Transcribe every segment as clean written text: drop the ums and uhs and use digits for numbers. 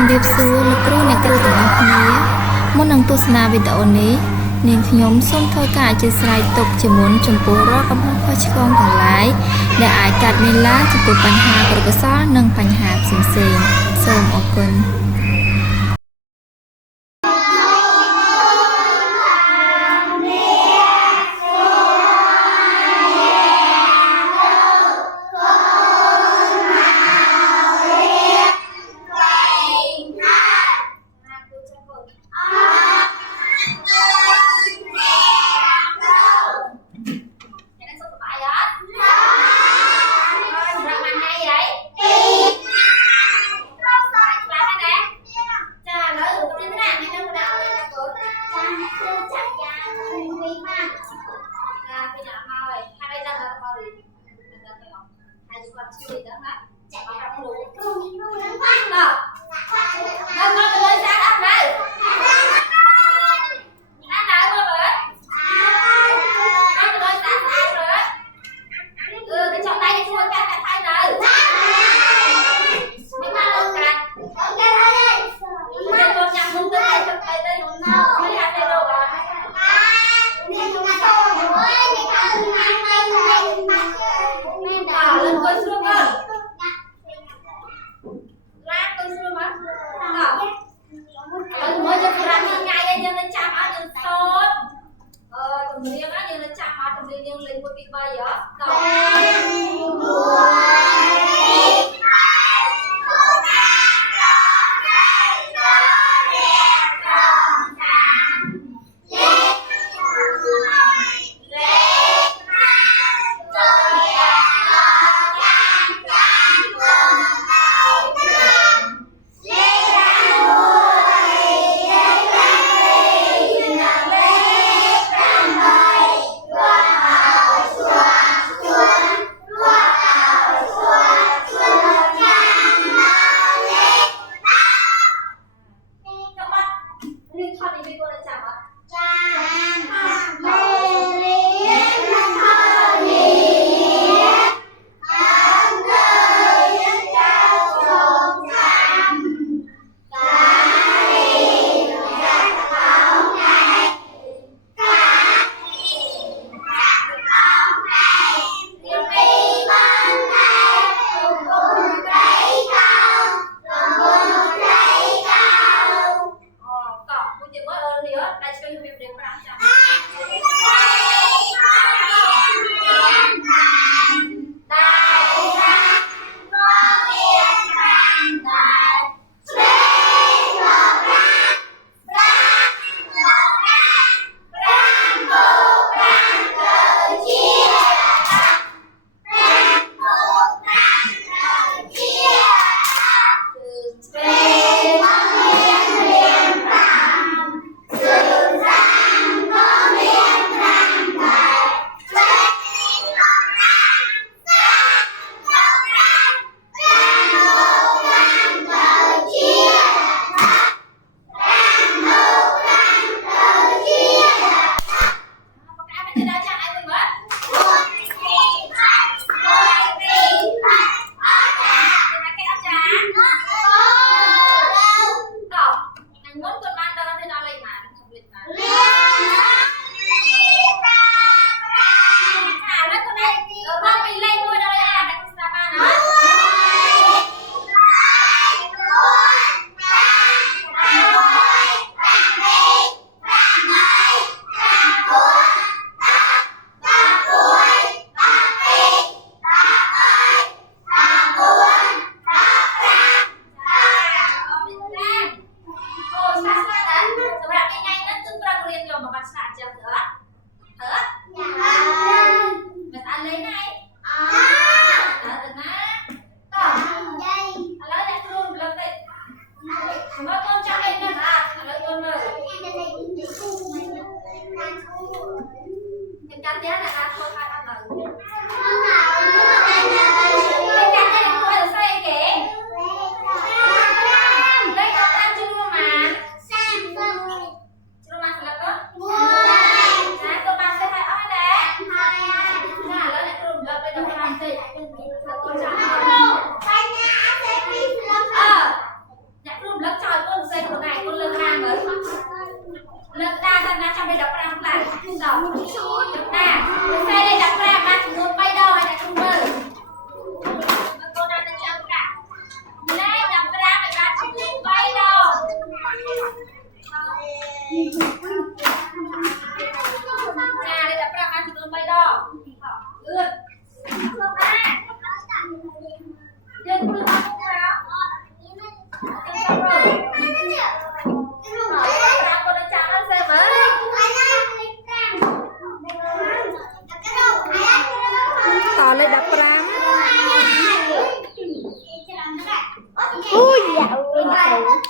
ជំរាបសួរលោកគ្រូអ្នកគ្រូទាំងអស់គ្នាមុននឹងទស្សនាវីដេអូនេះនាងខ្ញុំសូមធ្វើការអធិស្ឋានទុកជាមុនចំពោះរាល់កំហុសខុសឆ្គងទាំងឡាយដែលអាចកើតមានឡើងចំពោះបញ្ហាប្រកបសលនិងបញ្ហាផ្សេងៗសូមអរគុណ Mai lên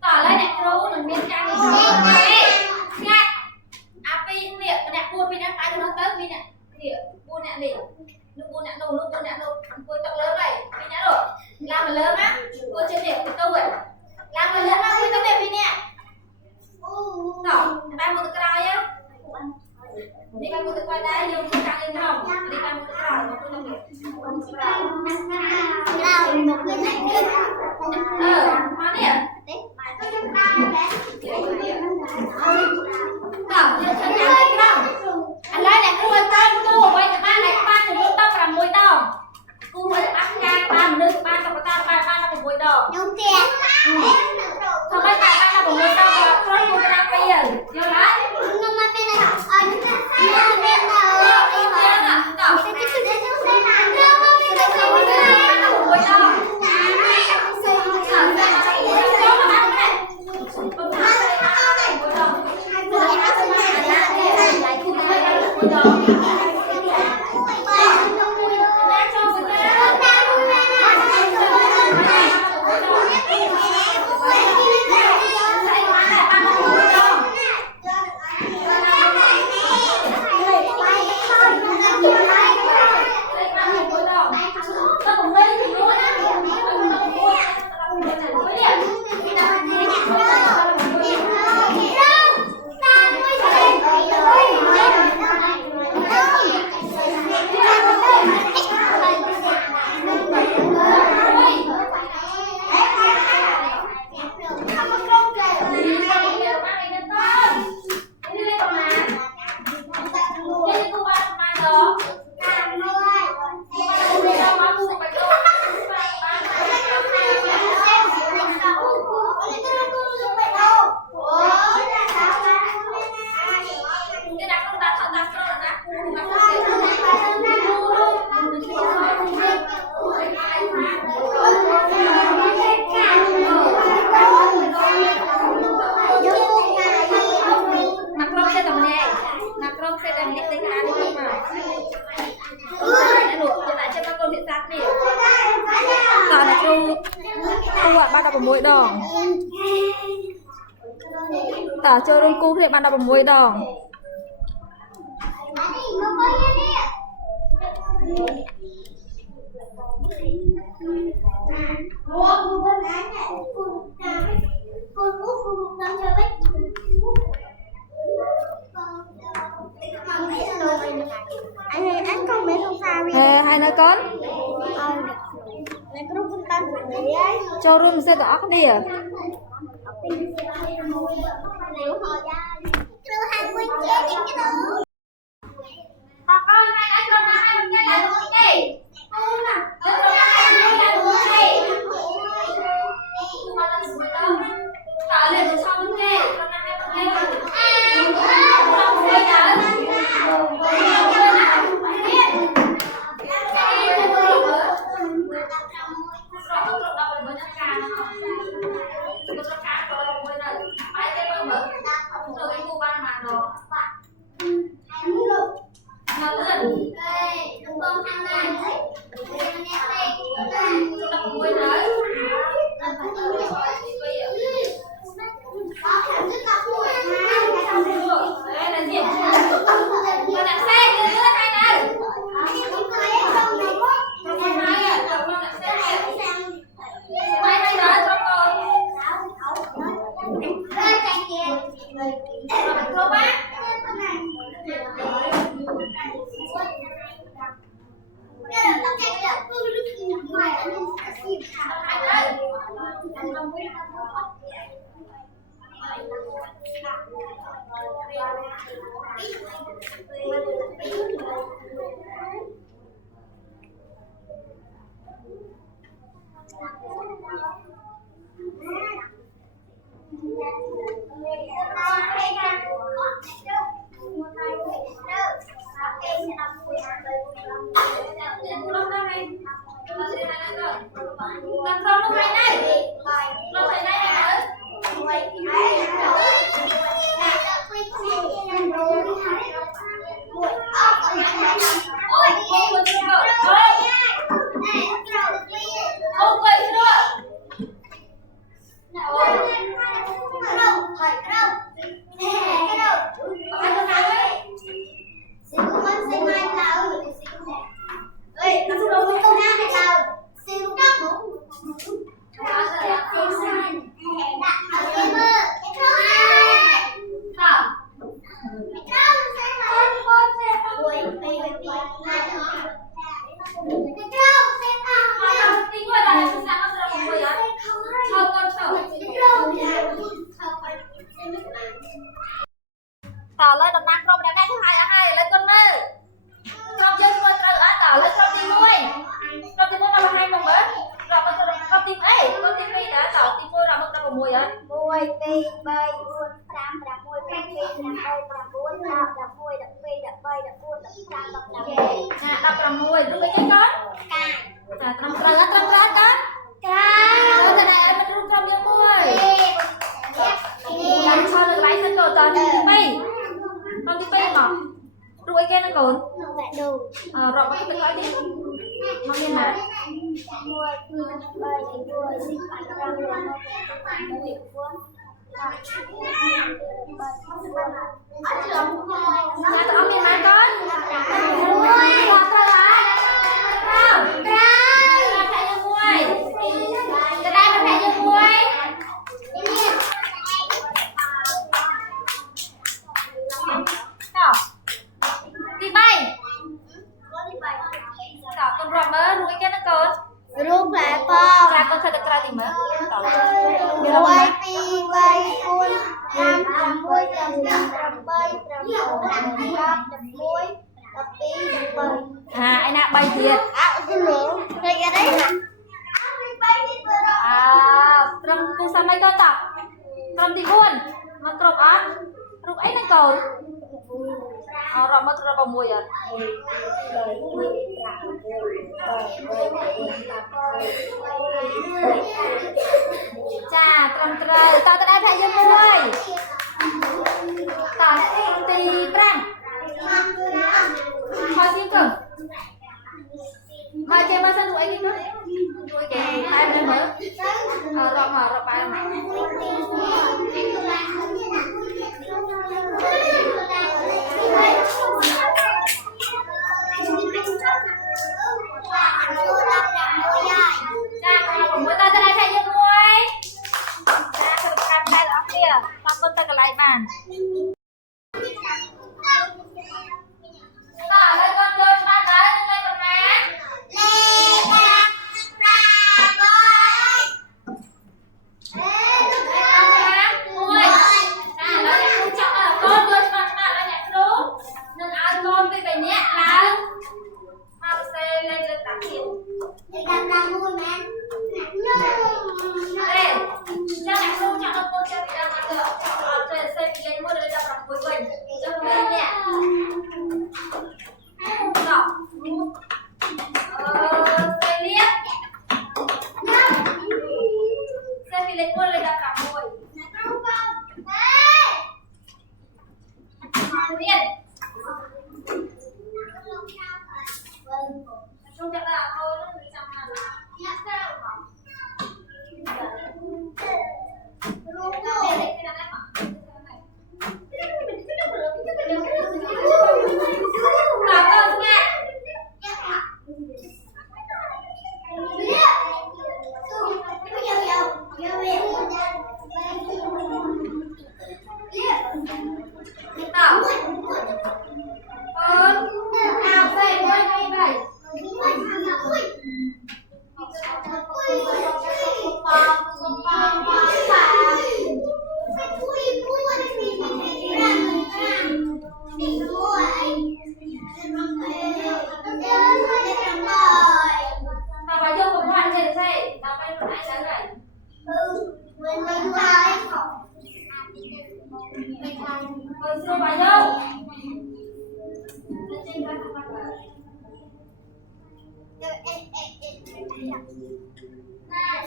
tỏ lên này rú đừng biết trang đi nghe à pi miệng nè buồn pi nè phải nó tới pi nè miệng buồn nè miệng lúc buồn nè nụ cuối tóc lớn này pi nè rồi làm mà lớn á buồn trên miệng tôi vậy làm mà lớn á cuối tóc miệng pi nè tỏ ba một cái nhá đi ba một cái đây dùng cái trang lên không đi ba một cái một cái này mà nè anh lấy này cua tôm cua quay cho ba này ba thì mua tôm làm mùi đòn cua với ăn ca ba mình đưa ba cho ta ba là một mùi đòn đúng chưa không mấy ba là một mùi đòn và con cua ra bây giờ vô lấy nhưng mà bên này mùi đòn tỏ cho rung cu thì ban đầu bằng mùi đòn anh con bé không sao hai nơi con cho rung sẽ tỏ đi à Ôi, ai nè bay thiệt trong cô sao mấy con tập trong thì buồn mà trộm ăn rụng ấy này còn rồi mất rồi còn mùi à chà trong trời tao tới đây phải dân ơi tao sẽ đi prang thôi xin cưng mà chơi bao giờ đuổi cái đuổi cái tay lên mới rồi bài mà mỗi ta tới đây phải dân ơi ra cái cam đây đó kia tao con ta cái lại bàn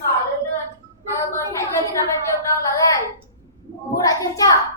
Sỏi lên con hãy chơi thì nó là chiều đâu là đây. Mua lại chưa chợ.